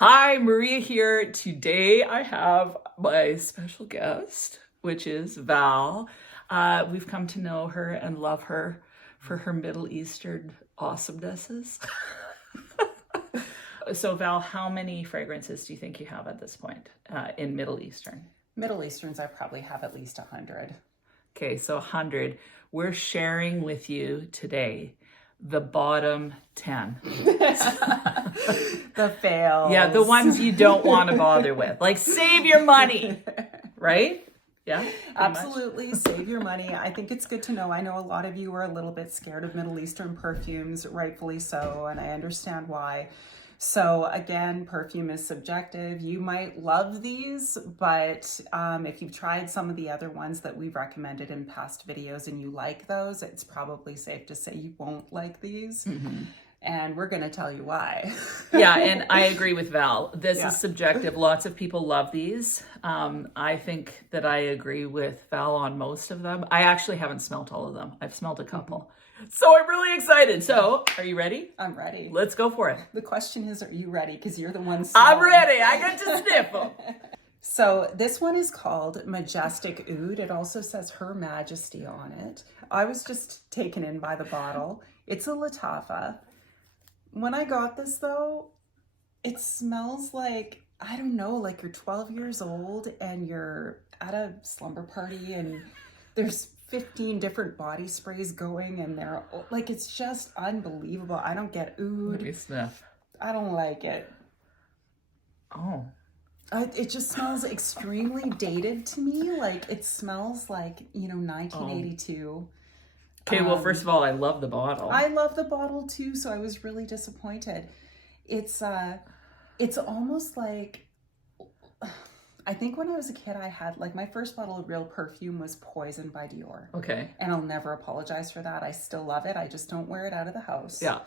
Hi, Maria here. Today I have my special guest, which is Val. We've come to know her and love her for her Middle Eastern awesomenesses. So Val, how many fragrances do you think you have at this point in Middle Eastern? Middle Easterns, I probably have at least 100. Okay, so 100. We're sharing with you today the bottom 10. The fails. Yeah, the ones you don't want to bother with. Like, save your money, right? Yeah, absolutely. Save your money. I think it's good to know. I know a lot of you are a little bit scared of Middle Eastern perfumes, rightfully so, and I understand why. So again, perfume is subjective. You might love these, but if you've tried some of the other ones that we've recommended in past videos and you like those, it's probably safe to say you won't like these. Mm-hmm. And we're going to tell you why. Yeah, and I agree with Val. This is subjective. Lots of people love these. I think that I agree with Val on most of them. I actually haven't smelled all of them. I've smelled a couple. Mm-hmm. So I'm really excited. So, are you ready? I'm ready. Let's go for it. The question is, are you ready? Because you're the one smelling. I'm ready. I got to sniff them. So this one is called Majestic Oud. It also says Her Majesty on it. I was just taken in by the bottle. It's a Lattafa. When I got this though, it smells like, I don't know, like you're 12 years old and you're at a slumber party and there's 15 different body sprays going and they're like, it's just unbelievable. I don't get oud. Let me sniff. I don't like it. Oh. It just smells extremely dated to me. Like it smells like, 1982. Okay, well, first of all, I love the bottle. I love the bottle too, so I was really disappointed. It's almost like, I think when I was a kid, I had like my first bottle of real perfume was Poison by Dior. Okay. And I'll never apologize for that. I still love it. I just don't wear it out of the house. Yeah.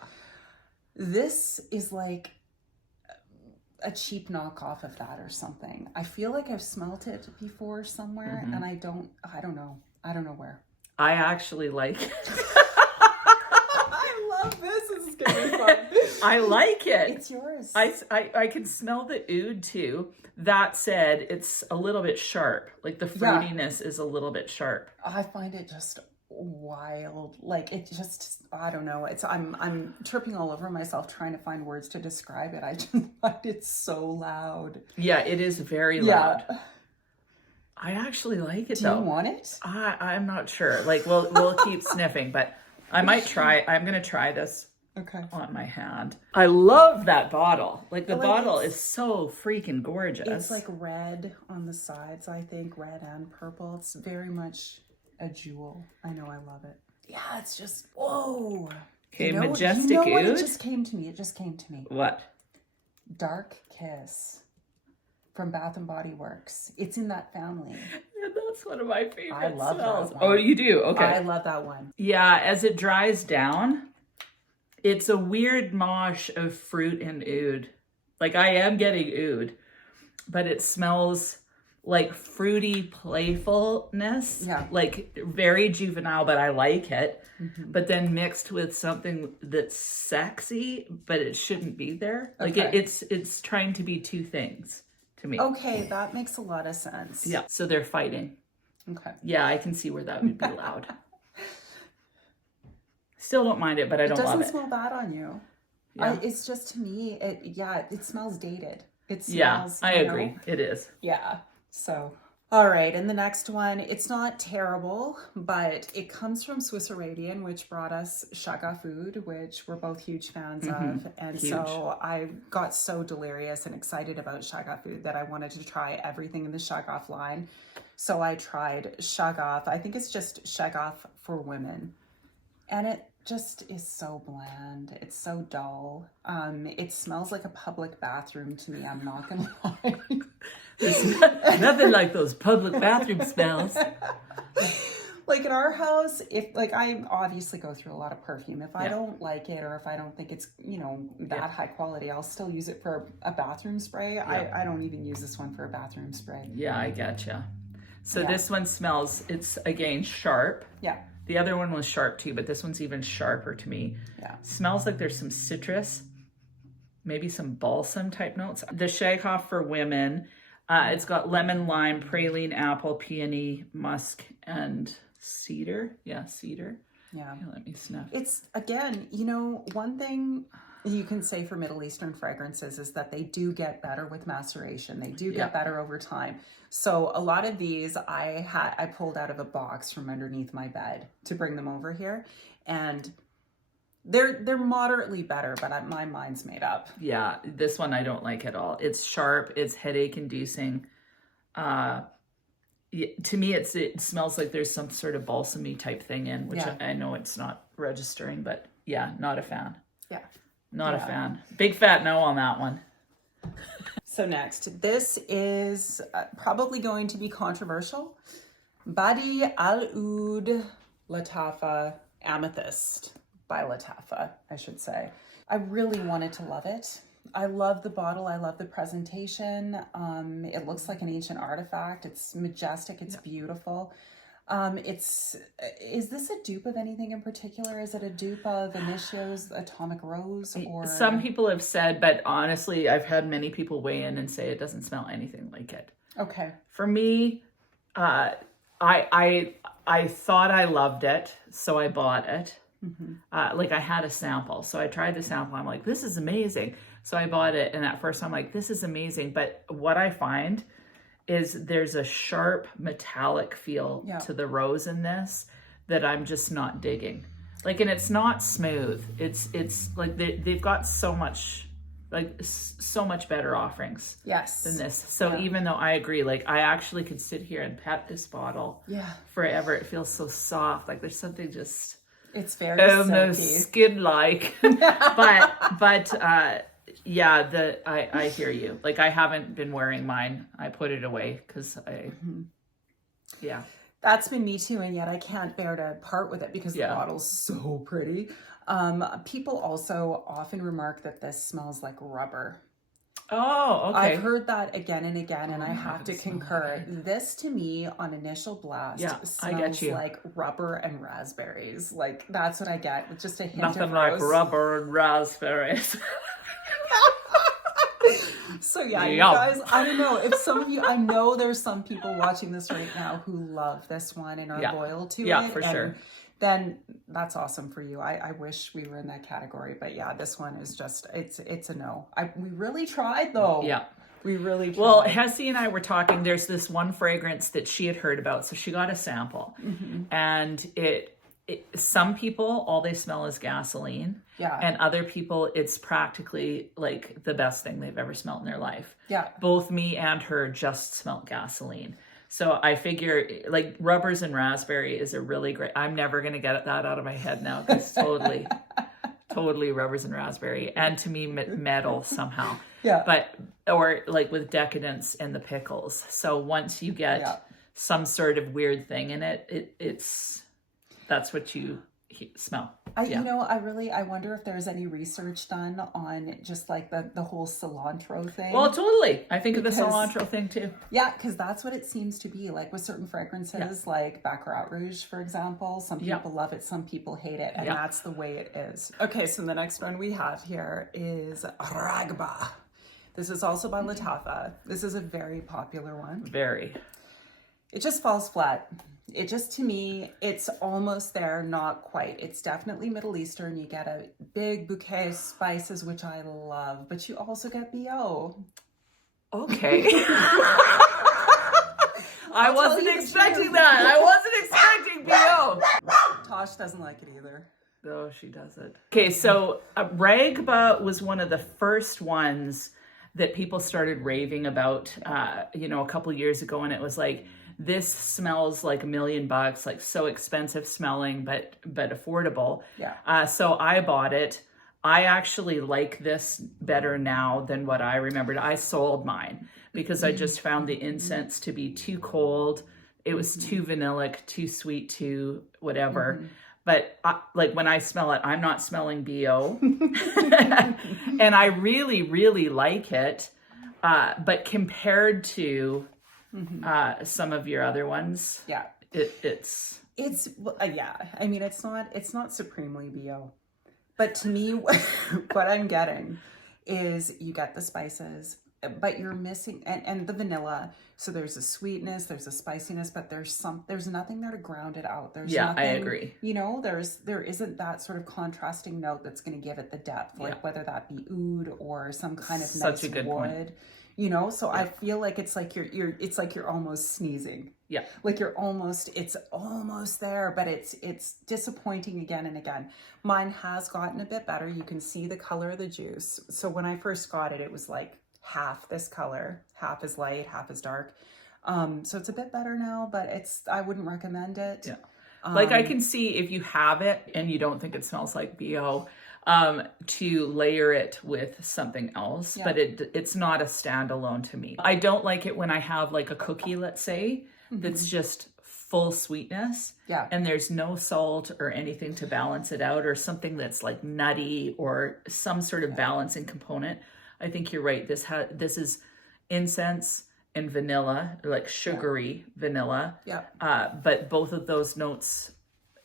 This is like a cheap knockoff of that or something. I feel like I've smelt it before somewhere, mm-hmm. and I don't know where. I actually like it. I love this. This is gonna be fun. I like it. It's yours. I can smell the oud too. That said, it's a little bit sharp. Like the fruitiness is a little bit sharp. I find it just wild. Like it just, I don't know. I'm tripping all over myself trying to find words to describe it. I just find it so loud. Yeah, it is very loud. I actually like it though. Do you want it? I'm not sure. Like we'll keep sniffing, but I might try. I'm gonna try this. Okay. On my hand. I love that bottle. Like the bottle is so freaking gorgeous. It's like red on the sides, I think, red and purple. It's very much a jewel. I know, I love it. Yeah, it's just, whoa. Okay, Majestic Oud. It just came to me. What? Dark Kiss from Bath & Body Works. It's in that family. Yeah, that's one of my favorite I love smells. That one. Oh, you do? Okay. I love that one. Yeah, as it dries down, it's a weird mosh of fruit and oud. Like I am getting oud, but it smells like fruity playfulness. Yeah. Like very juvenile, but I like it. Mm-hmm. But then mixed with something that's sexy, but it shouldn't be there. Like it's trying to be two things to me. Okay, that makes a lot of sense. Yeah. So they're fighting. Okay. Yeah, I can see where that would be loud. Still don't mind it, but I don't love it. It doesn't smell bad on you. Yeah. It's just, to me, it smells dated. It smells, yeah, I agree. It is. Yeah. So, all right. And the next one, it's not terrible, but it comes from Swiss Arabian, which brought us Shaga Food, which we're both huge fans of. And so I got so delirious and excited about Shaga Food that I wanted to try everything in the Shagaf line. So I tried Shagaf. I think it's just Shagaf for women. And it just is so bland. It's so dull. It smells like a public bathroom to me. I'm not gonna lie. There's nothing like those public bathroom smells. Like in our house, if like I obviously go through a lot of perfume. If I don't like it or if I don't think it's that high quality, I'll still use it for a bathroom spray. I don't even use this one for a bathroom spray. Yeah, I gotcha. So this one smells. It's again sharp. Yeah. The other one was sharp too, but this one's even sharper to me. Yeah. Smells like there's some citrus. maybe some balsam type notes. The Shag Off for women, it's got lemon, lime, praline, apple, peony, musk, and cedar. Yeah, cedar. Yeah. Here, let me sniff. It's, again, you know, one thing you can say for Middle Eastern fragrances is that they do get better with maceration. They do get better over time. So a lot of these I pulled out of a box from underneath my bed to bring them over here, and they're moderately better, but my mind's made up. Yeah, this one I don't like at all. It's sharp. It's headache inducing. To me, it smells like there's some sort of balsamy type thing in, which I know it's not registering, but yeah, not a fan. Yeah. Not a fan. Big fat no on that one. So next, this is probably going to be controversial. Bade'e Al Oud Latafa Amethyst by Latafa, I should say. I really wanted to love it. I love the bottle. I love the presentation. It looks like an ancient artifact. It's majestic. It's beautiful. Is this a dupe of anything in particular? Is it a dupe of Initio's Atomic Rose? Or some people have said, but honestly, I've had many people weigh in and say it doesn't smell anything like it. Okay. For me, I thought I loved it, so I bought it. Like I had a sample, so I tried the sample. I'm like, this is amazing. So I bought it, and at first I'm like, this is amazing. But what I find is there's a sharp metallic feel to the rose in this that I'm just not digging. Like, and it's not smooth. It's like they've got so much better offerings than this. So even though I agree, like I actually could sit here and pet this bottle forever. It feels so soft. Like there's something just it's very silky. Skin-like. but I hear you. Like I haven't been wearing mine. I put it away because That's been me too, and yet I can't bear to part with it because the bottle's so pretty. People also often remark that this smells like rubber. Oh, okay. I've heard that again and again, and I have to concur. This, to me, on initial blast, smells like rubber and raspberries. Like, that's what I get, with just a hint of rose. Nothing like rubber and raspberries. So yeah, you guys, I don't know if some of you, I know there's some people watching this right now who love this one and are loyal to it. Yeah, for sure. Then that's awesome for you. I wish we were in that category, but yeah, this one is just, it's a no. We really tried though. Yeah. We really tried. Well, Hessie and I were talking, there's this one fragrance that she had heard about. So she got a sample and some people, all they smell is gasoline. Yeah. And other people, it's practically like the best thing they've ever smelled in their life. Yeah. Both me and her just smelled gasoline. So I figure like rubbers and raspberry is a really great, I'm never going to get that out of my head now. Because totally rubbers and raspberry. And to me, metal somehow. Yeah. But, or like with decadence and the pickles. So once you get some sort of weird thing in it, that's what you smell. You know, I wonder if there's any research done on just like the whole cilantro thing. Well, totally. I think of the cilantro thing too. Yeah, because that's what it seems to be. Like with certain fragrances, like Baccarat Rouge, for example. Some people love it, some people hate it, and that's the way it is. Okay, so the next one we have here is Ragba. This is also by Latafa. This is a very popular one. Very. It just falls flat. It just, to me, it's almost there, not quite. It's definitely Middle Eastern. You get a big bouquet of spices, which I love, but you also get BO. Okay. I wasn't expecting that. I wasn't expecting BO. Tosh doesn't like it either. No, she doesn't. Okay, so Ragba was one of the first ones that people started raving about, a couple years ago, and it was like, this smells like $1 million, like so expensive smelling, but affordable. Yeah. So I bought it. I actually like this better now than what I remembered. I sold mine because I just found the incense to be too cold. It was too vanillic, too sweet, too whatever. But like when I smell it, I'm not smelling BO. And I really, really like it. But compared to some of your other ones, it's I mean, it's not supremely BO, but to me, what I'm getting is you get the spices, but you're missing, and the vanilla. So there's a sweetness, there's a spiciness, but there's nothing there to ground it out. There's Yeah, nothing, I agree. You know, there isn't that sort of contrasting note that's going to give it the depth, like whether that be oud or some kind of Such nice a good wood. point. You know, so I feel like it's like it's like you're almost sneezing. Yeah. Like it's almost there, but it's disappointing again and again. Mine has gotten a bit better. You can see the color of the juice. So when I first got it, it was like half this color, half is light, half is dark. So it's a bit better now, but I wouldn't recommend it. Yeah. Like I can see if you have it and you don't think it smells like BO, to layer it with something else, but it's not a standalone to me. I don't like it when I have like a cookie, let's say, that's just full sweetness, and there's no salt or anything to balance it out, or something that's like nutty or some sort of balancing component. I think you're right. This is incense and vanilla, like sugary vanilla. Yeah. But both of those notes,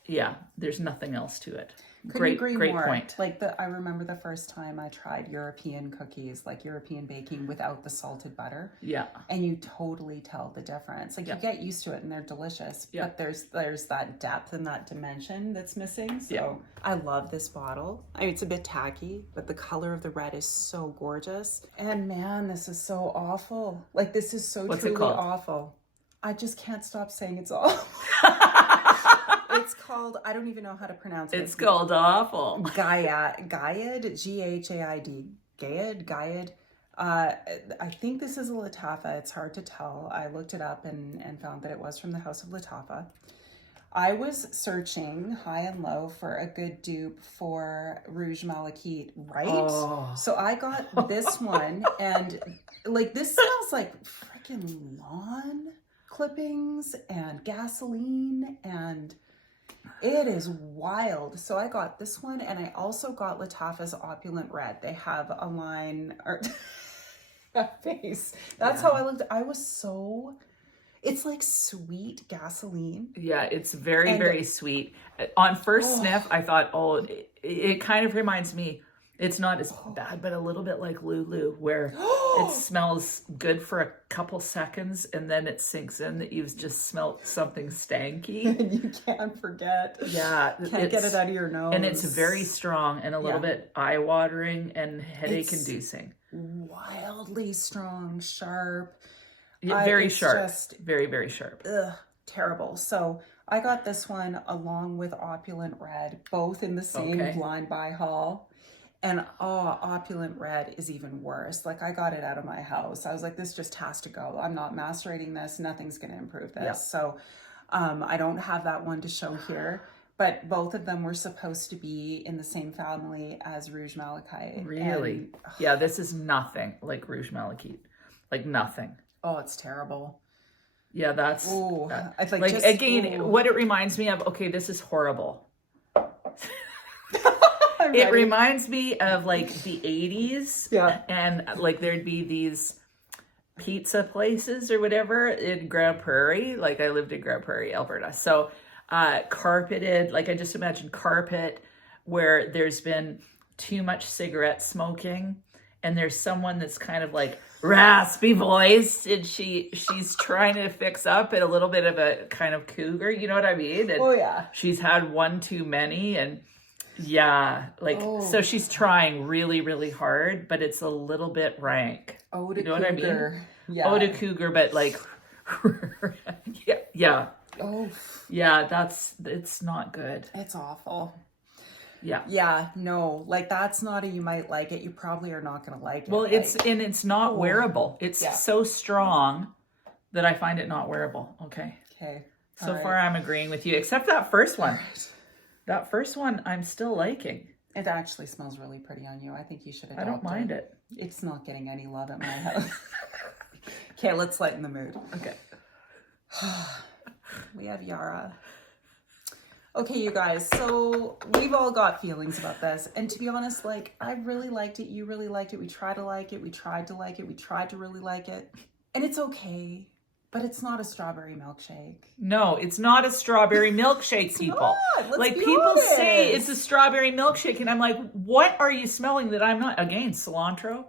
there's nothing else to it. Couldn't agree more. Great point. Like I remember the first time I tried European cookies, like European baking without the salted butter. Yeah. And you totally tell the difference. Like you get used to it and they're delicious, but there's that depth and that dimension that's missing. So I love this bottle. I mean, it's a bit tacky, but the color of the red is so gorgeous. And man, this is so awful. Like this is so truly awful. I just can't stop saying it's awful. It's called, I don't even know how to pronounce it. It's called awful. Gaid, G-H-A-I-D. Gaid. I think this is a Lattafa. It's hard to tell. I looked it up and found that it was from the House of Lattafa. I was searching high and low for a good dupe for Rouge Malachite, right? Oh. So I got this one, and like this smells like freaking lawn clippings and gasoline, and it is wild. So I got this one, and I also got Lattafa's Opulent Red. They have a line, or a face. That's how I looked. I was so, it's like sweet gasoline. Yeah, it's very, very sweet. On first sniff, I thought, it kind of reminds me, it's not as bad, but a little bit like Lulu, where it smells good for a couple seconds and then it sinks in that you've just smelt something stanky. And you can't forget. Yeah. Can't get it out of your nose. And it's very strong and a little bit eye-watering and headache-inducing. Wildly strong, sharp. Very sharp. Just, very, very sharp. Terrible. So I got this one along with Opulent Red, both in the same blind buy haul. And Opulent Red is even worse. Like I got it out of my house. I was like, this just has to go. I'm not macerating this. Nothing's going to improve this. Yeah. So I don't have that one to show here. But both of them were supposed to be in the same family as Rouge Malachite. Really? Yeah, this is nothing like Rouge Malachite. Like nothing. Oh, it's terrible. Yeah, that's... what it reminds me of, this is horrible. It reminds me of like the 80s. Yeah. And like there'd be these pizza places or whatever in Grand Prairie. Like I lived in Grand Prairie, Alberta. So carpeted, like I just imagine carpet where there's been too much cigarette smoking and there's someone that's kind of like raspy voiced and she's trying to fix up in a little bit of a kind of cougar, you know what I mean? And she's had one too many and so she's trying really, really hard, but it's a little bit rank. Oh, you know cougar. What I mean? Yeah. Oh, to cougar, but like, yeah. Oh. Yeah, it's not good. It's awful. Yeah. Yeah, no, like that's not you might like it. You probably are not going to like it. Well, it's not wearable. It's so strong that I find it not wearable. Okay. So far I'm agreeing with you, except that first one. Right. That first one I'm still liking. It actually smells really pretty on you. I think you should adopt it. I don't mind it. It's not getting any love at my house. Okay, let's lighten the mood. Okay. We have Yara. Okay, you guys, so we've all got feelings about this. And to be honest, like, I really liked it. You really liked it. We tried to like it. We tried to like it. We tried to really like it. And it's okay. But it's not a strawberry milkshake. No, it's not a strawberry milkshake, people. Like, people say it's a strawberry milkshake, and I'm like, what are you smelling that I'm not? Again, cilantro.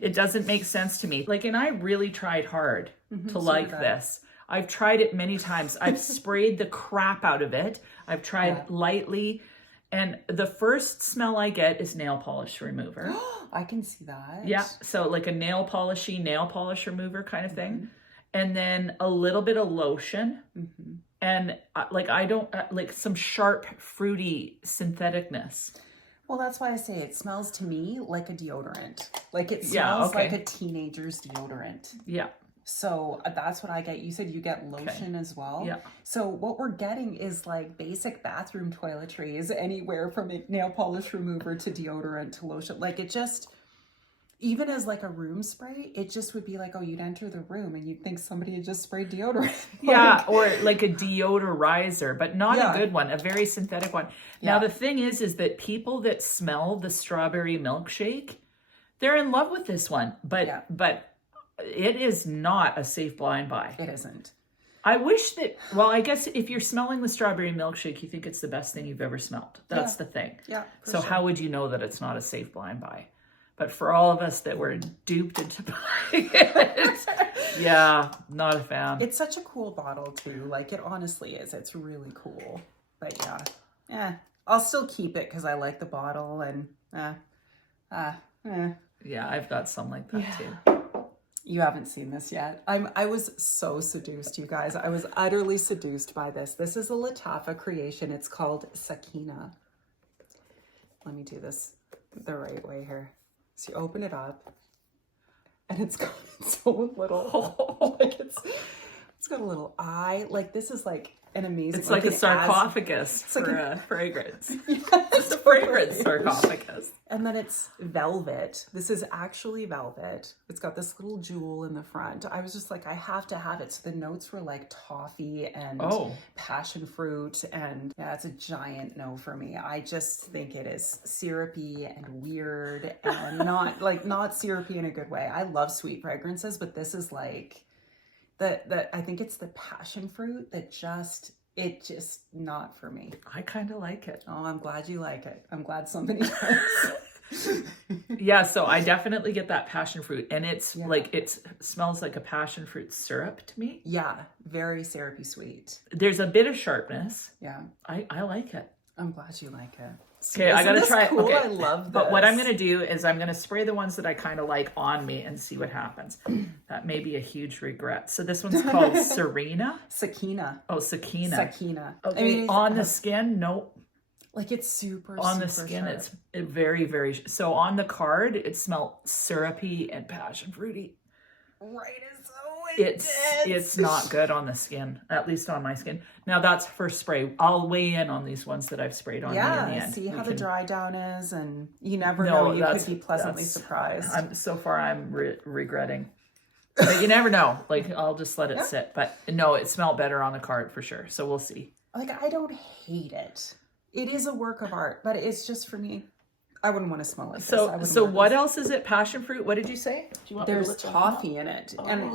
It doesn't make sense to me. Like, and I really tried hard to like this. I've tried it many times. I've sprayed the crap out of it. I've tried lightly. And the first smell I get is nail polish remover. I can see that. Yeah. So like a nail polish remover kind of thing. And then a little bit of lotion. And like, I don't like some sharp, fruity syntheticness. Well, that's why I say it smells to me like a deodorant. Like it smells like a teenager's deodorant. Yeah. So that's what I get. You said you get lotion as well. Yeah. So what we're getting is like basic bathroom toiletries, anywhere from a nail polish remover to deodorant to lotion. Like it just, even as like a room spray, it just would be like, oh, you'd enter the room and you'd think somebody had just sprayed deodorant. Yeah, or like a deodorizer, but not a good one, a very synthetic one. Now, the thing is that people that smell the strawberry milkshake, they're in love with this one, but it is not a safe blind buy. It isn't. I wish that, well, I guess if you're smelling the strawberry milkshake, you think it's the best thing you've ever smelled. That's the thing. Yeah. So how would you know that it's not a safe blind buy? But for all of us that were duped into buying it, not a fan. It's such a cool bottle too. Like it honestly is. It's really cool. But I'll still keep it because I like the bottle and Yeah, I've got some like that too. You haven't seen this yet. I was so seduced, you guys. I was utterly seduced by this. This is a Lattafa creation. It's called Sakina. Let me do this the right way here. So you open it up, and it's got its own little, like it's got a little eye. Like this is like an amazing. It's like a sarcophagus for a fragrance. It's a fragrance sarcophagus. And then it's velvet. This is actually velvet. It's got this little jewel in the front. I was just like, I have to have it. So the notes were like toffee and passion fruit. And it's a giant no for me. I just think it is syrupy and weird and not syrupy in a good way. I love sweet fragrances, but this is like I think it's the passion fruit that just not for me. I kind of like it. Oh, I'm glad you like it. I'm glad somebody does. Yeah, so I definitely get that passion fruit, and it's like it smells like a passion fruit syrup to me. Yeah, very syrupy sweet. There's a bit of sharpness. Yeah, I like it. I'm glad you like it. Okay, I gotta try it. Cool? Okay, I love this. But what I'm gonna do is I'm gonna spray the ones that I kind of like on me and see what happens. That may be a huge regret. So this one's called Sakina. Oh, Sakina. Sakina. Okay, I mean, on the skin, nope. Like it's super on the skin, sharp. It's very, very. So on the card, it smelled syrupy and passion fruity. Right, it's not good on the skin, at least on my skin. Now that's for spray. I'll weigh in on these ones that I've sprayed on me in the end. See how the dry down is, and you never know. You could be pleasantly surprised. I'm regretting, but you never know. Like I'll just let it sit. But no, it smelled better on the card for sure. So we'll see. Like I don't hate it. It is a work of art, but it's just for me. I wouldn't want to smell like this. So what else is it? Passion fruit? What did you say? Do you want There's toffee in it. And,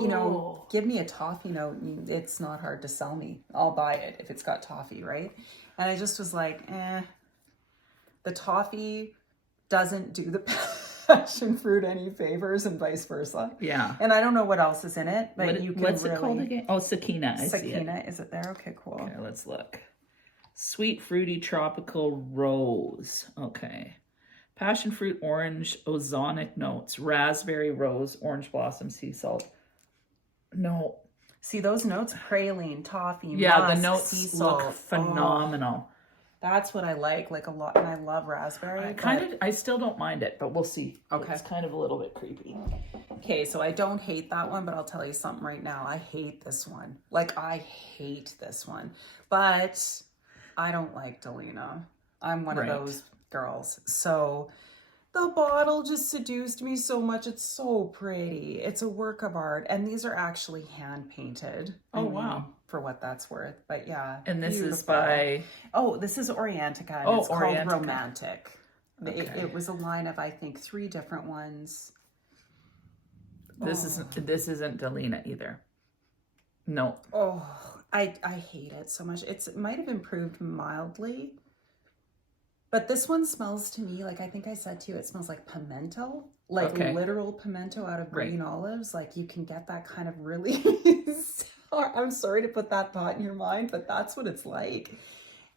give me a toffee note. And it's not hard to sell me. I'll buy it if it's got toffee, right? And I just was like, the toffee doesn't do the passion fruit any favors and vice versa. Yeah. And I don't know what else is in it, but you can What's it called again? Oh, Sakina. Sakina, is it there? Okay, cool. Okay, let's look. Sweet, fruity, tropical rose. Okay. Passion fruit, orange, ozonic notes, raspberry, rose, orange blossom, sea salt. No. See those notes? Praline, toffee, musk, the notes sea salt. look phenomenal. Oh, that's what I like a lot, and I love raspberry. I still don't mind it, but we'll see. Okay. It's kind of a little bit creepy. Okay, so I don't hate that one, but I'll tell you something right now. I hate this one. Like, I hate this one. But I don't like Delina. I'm one of those girls. So the bottle just seduced me so much. It's so pretty. It's a work of art. And these are actually hand painted. Oh, wow. For what that's worth. But yeah. And this is by... Oh, this is Orientica. And it's called Romantic. Okay. It was a line of, I think, 3 different ones. This isn't Delina either. No. Oh, I hate it so much. It might have improved mildly, but this one smells to me like, I think I said to you, it smells like pimento, like literal pimento out of green olives. Like you can get that kind of really, I'm sorry to put that thought in your mind, but that's what it's like.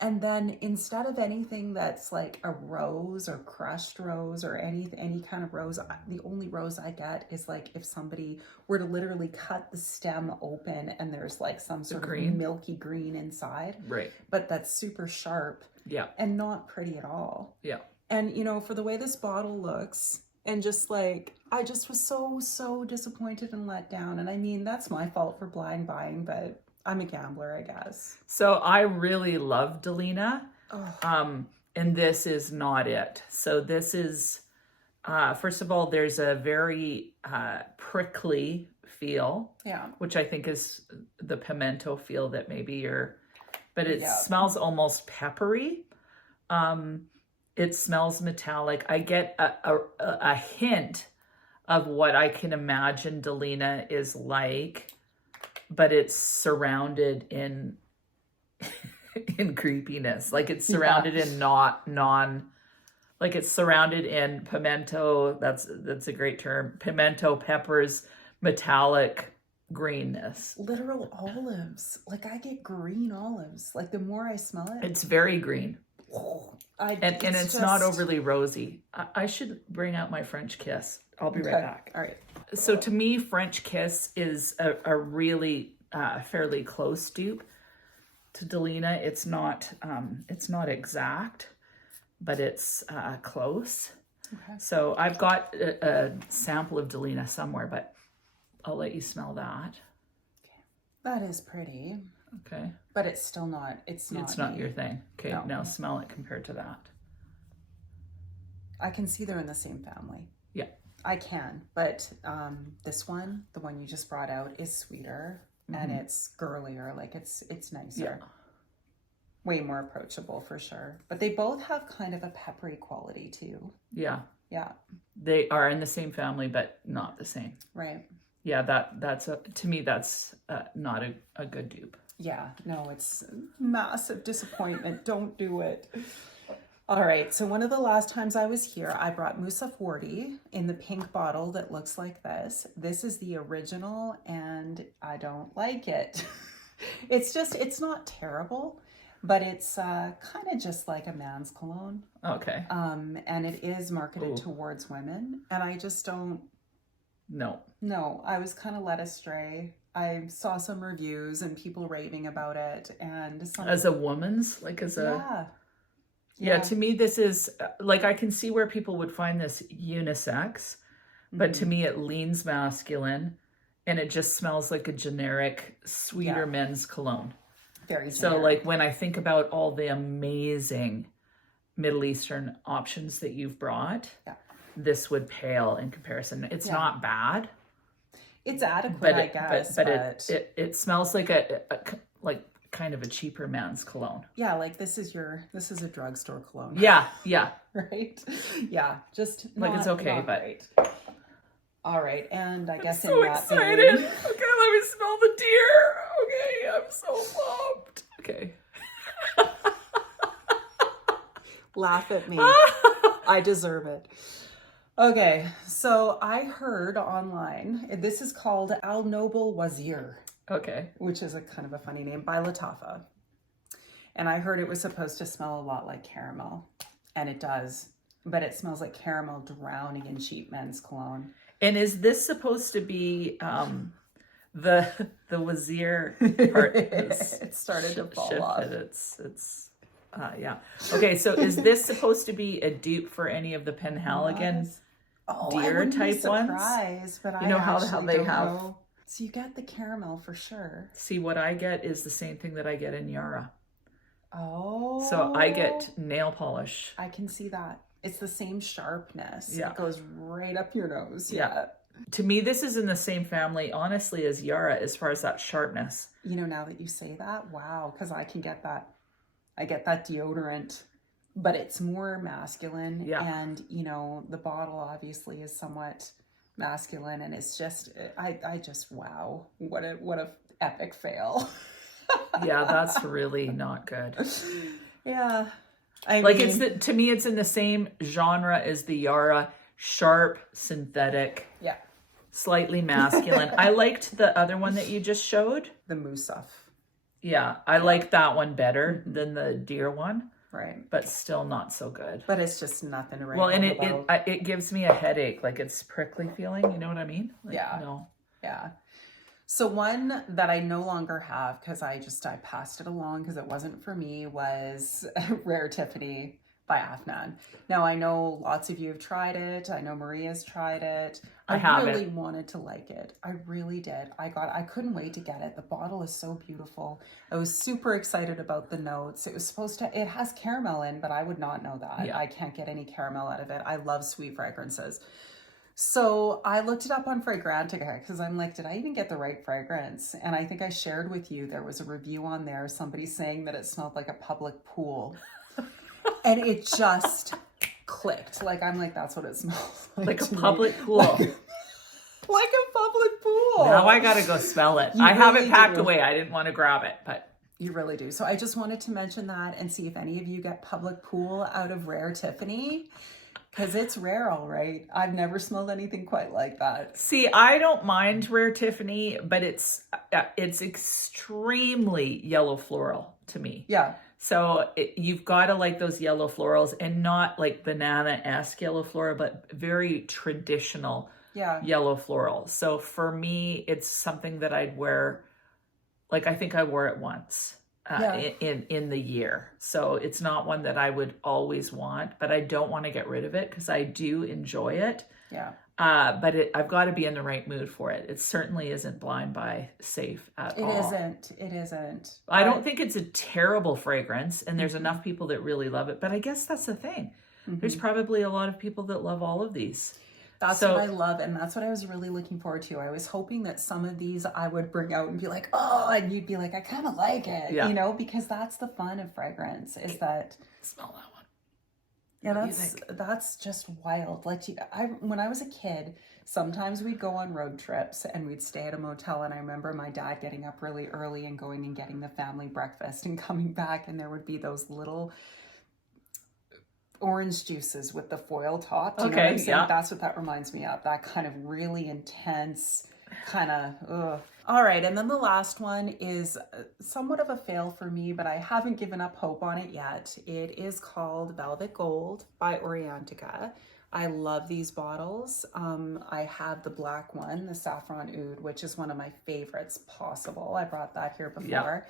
And then instead of anything that's like a rose or crushed rose or any kind of rose, the only rose I get is like if somebody were to literally cut the stem open and there's like some sort of milky green inside. Right. But that's super sharp. Yeah. And not pretty at all. Yeah. And you know, for the way this bottle looks, and just like, I just was so disappointed and let down. And I mean, that's my fault for blind buying, but I'm a gambler, I guess. So I really love Delina. And this is not it. So this is, first of all, there's a very prickly feel. Yeah. Which I think is the pimento feel that maybe you're, but it smells almost peppery. It smells metallic. I get a hint of what I can imagine Delina is like, but it's surrounded in in creepiness. Like it's surrounded in like it's surrounded in pimento. That's a great term. Pimento, peppers, metallic greenness. Literal olives. Like I get green olives. Like the more I smell it. It's very green. And it's not overly rosy. I should bring out my French kiss. I'll be right back. All right. So to me, French Kiss is a really fairly close dupe to Delina. It's not exact, but it's close. Okay. So I've got a sample of Delina somewhere, but I'll let you smell that. Okay. That is pretty. Okay. But it's still not, it's not your thing. Okay, no. Now smell it compared to that. I can see they're in the same family. Yeah. I can, but this one, the one you just brought out, is sweeter and it's girlier. Like it's nicer. Yeah. Way more approachable for sure. But they both have kind of a peppery quality too. Yeah. Yeah. They are in the same family, but not the same. Right. Yeah, that's to me, that's not a good dupe. Yeah, no, it's massive disappointment. Don't do it. All right, so one of the last times I was here, I brought Mousse 40 in the pink bottle that looks like this. This is the original, and I don't like it. It's not terrible, but it's kind of just like a man's cologne. Okay. And it is marketed towards women, and I just don't. No, I was kind of led astray. I saw some reviews and people raving about it, and as a woman's, like as a yeah. To me, this is like, I can see where people would find this unisex, but to me, it leans masculine, and it just smells like a generic, sweeter men's cologne. Very generic. So, like when I think about all the amazing Middle Eastern options that you've brought, this would pale in comparison. It's not bad. It's adequate, I guess. But it smells like a kind of a cheaper man's cologne. Yeah, like this is a drugstore cologne. Yeah. Right? Yeah, just like it's okay, but great. All right, and I guess so in that excited. Okay, let me smell the deer. Okay, I'm so pumped. Okay. Laugh at me. I deserve it. Okay, so I heard online, this is called Al Noble Wazir. Okay. Which is a kind of a funny name, by Lattafa. And I heard it was supposed to smell a lot like caramel. And it does. But it smells like caramel drowning in cheap men's cologne. And is this supposed to be the Wazir part? It started to fall off. It's yeah. Okay, so is this supposed to be a dupe for any of the Penhaligon deer type ones? But you know how they have. Know. So you get the caramel for sure. See, what I get is the same thing that I get in Yara. Oh. So I get nail polish. I can see that. It's the same sharpness. Yeah. It goes right up your nose. Yeah. To me, this is in the same family, honestly, as Yara as far as that sharpness. You know, now that you say that, wow, because I can get that. I get that deodorant, but it's more masculine. Yeah. And, you know, the bottle obviously is somewhat masculine, and it's just, I just, wow, what a epic fail. Yeah, that's really not good. Yeah. To me, it's in the same genre as the Yara, sharp, synthetic, yeah, slightly masculine. I liked the other one that you just showed. The Musaf. Yeah, I like that one better than the deer one. Right. But still not so good. But it's just nothing to write Well, and about. it gives me a headache, like it's prickly feeling, you know what I mean? Like, yeah. No. Yeah. So one that I no longer have because I passed it along because it wasn't for me was Rare Tiffany by Afnan. Now I know lots of you have tried it. I know Maria's tried it. I really wanted to like it. I really did. I couldn't wait to get it. The bottle is so beautiful. I was super excited about the notes. It has caramel in, but I would not know that. Yeah. I can't get any caramel out of it. I love sweet fragrances. So I looked it up on Fragrantica because I'm like, did I even get the right fragrance? And I think I shared with you, there was a review on there, somebody saying that it smelled like a public pool. And it just clicked. Like, I'm like, that's what it smells like. Like a public pool. Like a public pool. Now I got to go smell it. I have it packed away. I didn't want to grab it, but. You really do. So I just wanted to mention that and see if any of you get public pool out of Rare Tiffany. Because it's rare, all right. I've never smelled anything quite like that. See, I don't mind Rare Tiffany, but it's extremely yellow floral to me. Yeah. So you've got to like those yellow florals, and not like banana-esque yellow floral, but very traditional yellow floral. So for me, it's something that I'd wear, like I think I wore it once. In the year. So it's not one that I would always want, but I don't want to get rid of it because I do enjoy it. Yeah. But I've got to be in the right mood for it. It certainly isn't Blind Buy safe at all. It isn't. I don't think it's a terrible fragrance, and there's enough people that really love it. But I guess that's the thing. There's probably a lot of people that love all of these. That's what I love, and that's what I was really looking forward to. I was hoping that some of these I would bring out and be like, oh, and you'd be like, I kind of like it, you know, because that's the fun of fragrance, is that... Smell that one. Yeah, that's just wild. Like, when I was a kid, sometimes we'd go on road trips and we'd stay at a motel, and I remember my dad getting up really early and going and getting the family breakfast and coming back, and there would be those little... orange juices with the foil top. Do you know what I'm saying? Yeah. That's what that reminds me of. That kind of really intense kind of, All right, and then the last one is somewhat of a fail for me, but I haven't given up hope on it yet. It is called Velvet Gold by Orientica. I love these bottles. I have the black one, the Saffron Oud, which is one of my favorites possible. I brought that here before. Yeah.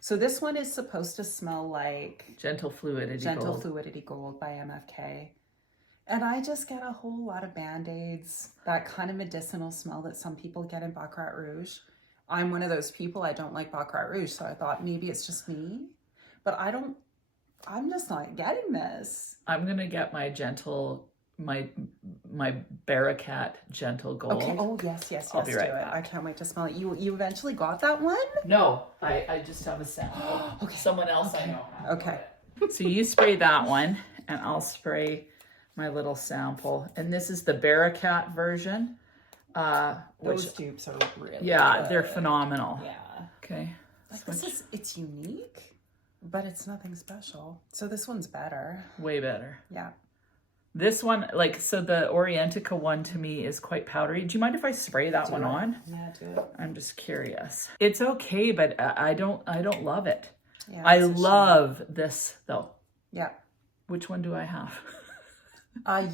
So this one is supposed to smell like... Gentle Fluidity Gold by MFK. And I just get a whole lot of Band-Aids, that kind of medicinal smell that some people get in Baccarat Rouge. I'm one of those people, I don't like Baccarat Rouge, so I thought maybe it's just me. But I'm just not getting this. I'm going to get my my Baracat Gentle Gold. Okay. Oh, yes. I'll be right back. I can't wait to smell it. You eventually got that one? No, I just have a sample. Okay. Someone else I know. Okay. So you spray that one, and I'll spray my little sample. And this is the Baracat version. Those dupes are really good. They're phenomenal. Yeah. Okay. It's unique, but it's nothing special. So this one's better. Way better. Yeah. This one, so the Orientica one to me is quite powdery. Do you mind if I spray that one on? Yeah, do it. I'm just curious. It's okay, but I don't love it. Yeah, I love this though. Yeah. Which one do I have?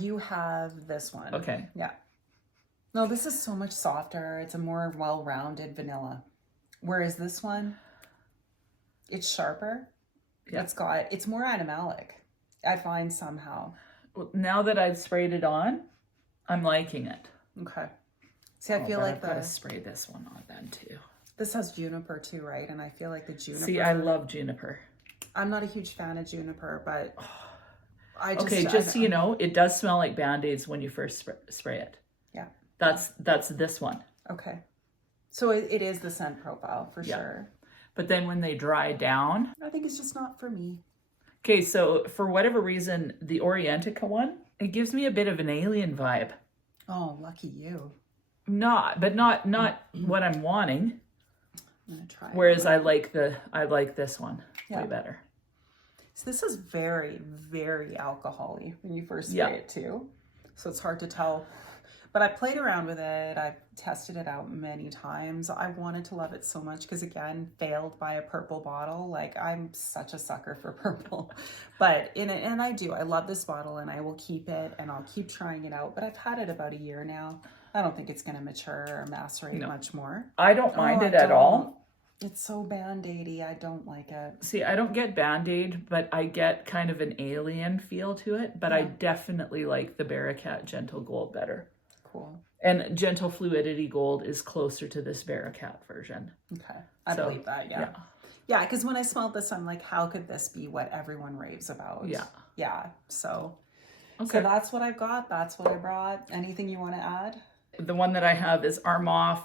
You have this one. Okay. Yeah. No, this is so much softer. It's a more well-rounded vanilla. Whereas this one, it's sharper. Yeah. It's more animalic, I find somehow. Now that I've sprayed it on, I'm liking it. Okay. See, I feel like I've got to spray this one on then too. This has juniper too, right? And I feel like the juniper. See, I love juniper. I'm not a huge fan of juniper, but just so you know, it does smell like Band-Aids when you first spray it. Yeah. That's this one. Okay. So it is the scent profile for sure. But then when they dry down, I think it's just not for me. Okay, so for whatever reason, the Orientica one, it gives me a bit of an alien vibe. Oh, lucky you. Not what I'm wanting. I'm gonna try. Whereas I like this one way better. So this is very, very alcohol-y when you first spray it too. So it's hard to tell. But I played around with it. I've tested it out many times. I wanted to love it so much because, again, failed by a purple bottle. Like, I'm such a sucker for purple. But and I do. I love this bottle and I will keep it and I'll keep trying it out. But I've had it about a year now. I don't think it's going to mature or macerate much more. I don't mind it at all. It's so Band-Aidy. I don't like it. See, I don't get Band-Aid, but I get kind of an alien feel to it. But I definitely like the Bearcat Gentle Gold better. Cool. And Gentle Fluidity Gold is closer to this Bearcat version. Okay. I believe that, Yeah, because when I smelled this, I'm like, how could this be what everyone raves about? Yeah. Yeah, so... Okay. So that's what I've got. That's what I brought. Anything you want to add? The one that I have is Armaf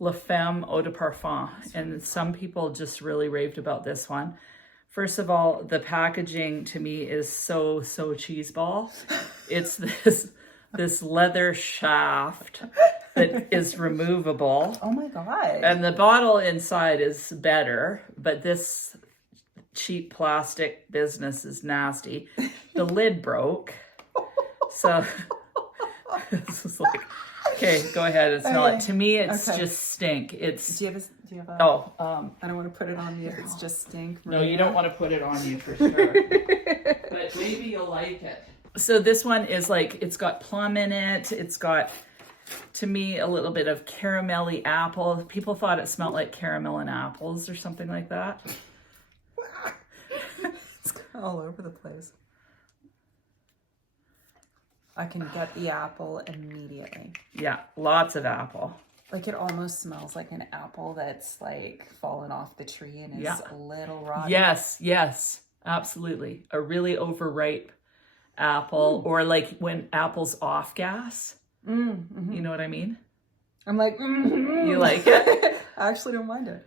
La Femme Eau de Parfum. And some people just really raved about this one. First of all, the packaging to me is so cheeseball. It's this leather shaft that is removable. Oh my God. And the bottle inside is better, but this cheap plastic business is nasty. The lid broke. So this is like, okay, go ahead and smell it. To me, it's just stink. It's. Do you have a? Oh, I don't want to put it on me if it's just stink. No, you don't want to put it on you for sure. But maybe you'll like it. So this one is like, it's got plum in it. It's got, to me, a little bit of caramelly apple. People thought it smelled like caramel and apples or something like that. It's all over the place. I can get the apple immediately. Yeah, lots of apple. Like it almost smells like an apple that's like fallen off the tree and is a little rotten. Yes, absolutely. A really overripe apple, or like when apple's off gas. Mm-hmm. You know what I mean? I'm like, You like it? I actually don't mind it.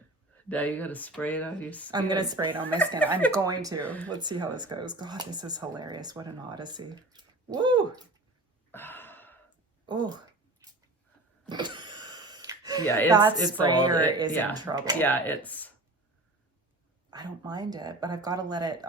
Now you gotta spray it on your skin. I'm gonna spray it on my skin. I'm going to. Let's see how this goes. God, this is hilarious. What an odyssey. Woo! Oh. Yeah, that it's sprayer is in trouble. Yeah, it's. I don't mind it, but I've got to let it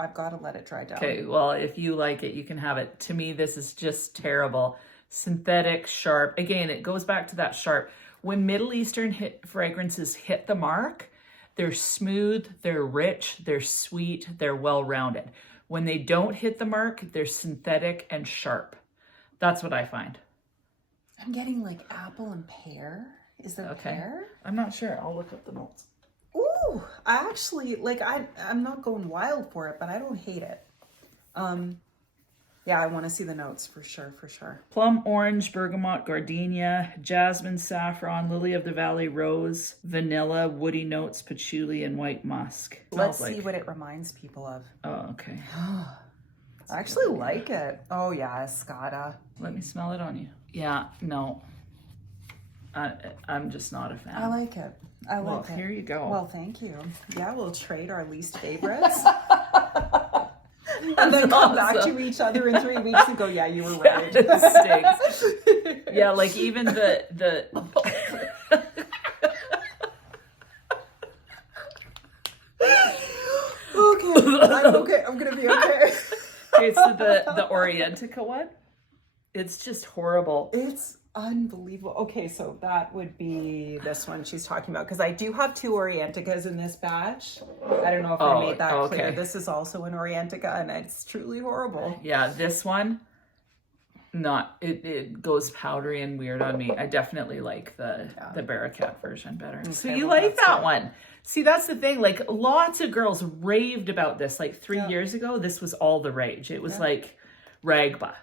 dry down. Okay, well, if you like it, you can have it. To me, this is just terrible. Synthetic, sharp. Again, it goes back to that sharp. When Middle Eastern fragrances hit the mark, they're smooth, they're rich, they're sweet, they're well-rounded. When they don't hit the mark, they're synthetic and sharp. That's what I find. I'm getting like apple and pear. Is there pear? I'm not sure. I'll look up the notes. Ooh, I actually, like, I'm not going wild for it, but I don't hate it. Yeah, I want to see the notes for sure. Plum, orange, bergamot, gardenia, jasmine, saffron, lily of the valley, rose, vanilla, woody notes, patchouli, and white musk. Let's see what it reminds people of. Oh, okay. I actually like it. Oh, yeah, Escada. Let me smell it on you. Yeah, no. I'm just not a fan. I like it. Well, here you go. Well, thank you. Yeah, we'll trade our least favorites. And then come back to each other in 3 weeks and go, yeah, you were right. It stinks. Yeah, like even the Okay, I'm gonna be okay. Okay, so the Orientica one, it's just horrible. It's unbelievable. Okay, so that would be this one she's talking about, because I do have 2 Orienticas in this batch. I don't know if I made that clear. This is also an Orientica, and it's truly horrible. Yeah, this one, it goes powdery and weird on me. I definitely like the Bearcat version better. Okay, so you like that one. See, that's the thing. Like, lots of girls raved about this. Like 3 years ago, this was all the rage. It was like ragba.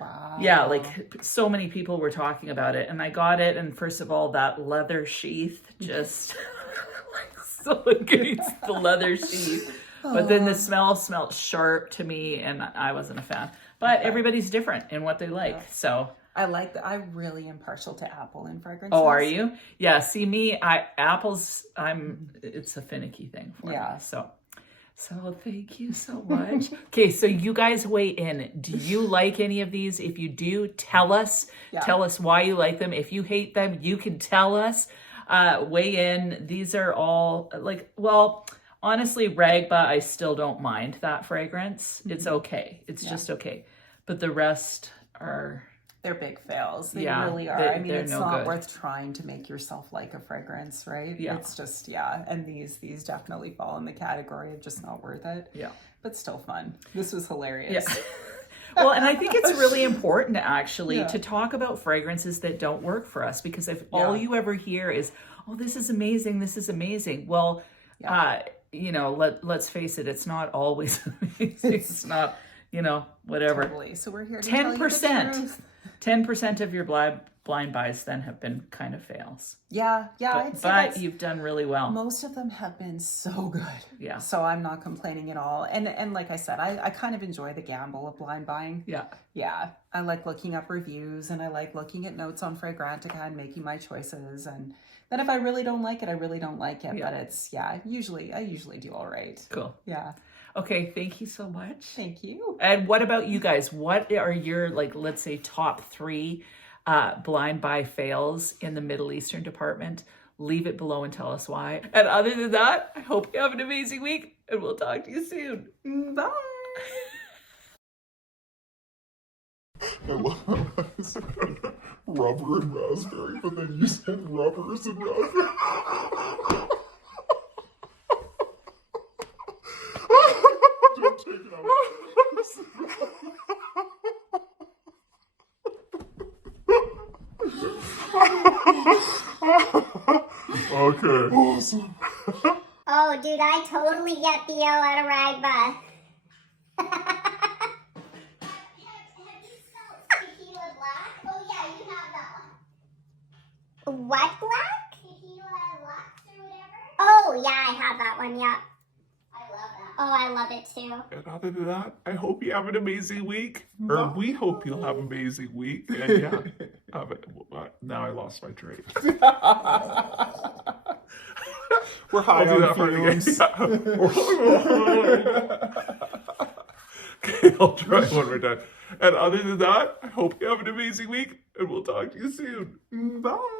Wow. Yeah, like so many people were talking about it, and I got it, and first of all, that leather sheath just so against the leather sheath. But then the smell smelled sharp to me, and I wasn't a fan. But everybody's different in what they like, so. I like that. I really am partial to apple in fragrances. Oh, are you? Yeah, see me, apples, it's a finicky thing for me, so. So thank you so much. Okay, so you guys weigh in. Do you like any of these? If you do, tell us. Yeah. Tell us why you like them. If you hate them, you can tell us. Weigh in. These are all like, well, honestly, Ragba, I still don't mind that fragrance. It's okay. It's just okay. But the rest are... They're big fails. They really are. I mean, it's not worth trying to make yourself like a fragrance, right? Yeah. It's just, and these definitely fall in the category of just not worth it. Yeah. But still fun. This was hilarious. Yeah. Well, and I think it's really important actually to talk about fragrances that don't work for us, because if all you ever hear is, oh, this is amazing, this is amazing. Well, you know, let's face it, it's not always amazing. It's not, you know, whatever. Totally. So we're here to tell you the truth. 10% of your blind buys then have been kind of fails. Yeah. But you've done really well. Most of them have been so good. Yeah. So I'm not complaining at all. And like I said, I kind of enjoy the gamble of blind buying. Yeah. Yeah. I like looking up reviews, and I like looking at notes on Fragrantica and making my choices. And then if I really don't like it, I really don't like it. Yeah. But it's, I usually do all right. Cool. Yeah. Okay, thank you so much. Thank you. And what about you guys? What are your, like, let's say top 3 blind buy fails in the Middle Eastern department? Leave it below and tell us why. And other than that, I hope you have an amazing week, and we'll talk to you soon. Bye. I love how I said rubber and raspberry, but then you said rubbers and raspberry. Don't take it out. Okay. Awesome. Oh, dude, I totally get the L out of Ragba. What black? Tequila Lux or whatever? Oh, yeah, I have that one, yeah. I love that. Oh, I love it too. And other than that, I hope you have an amazing week. Or we hope you'll have an amazing week. And now I lost my train. We're high on fumes. Okay, I'll try one more time. And other than that, I hope you have an amazing week, and we'll talk to you soon. Bye.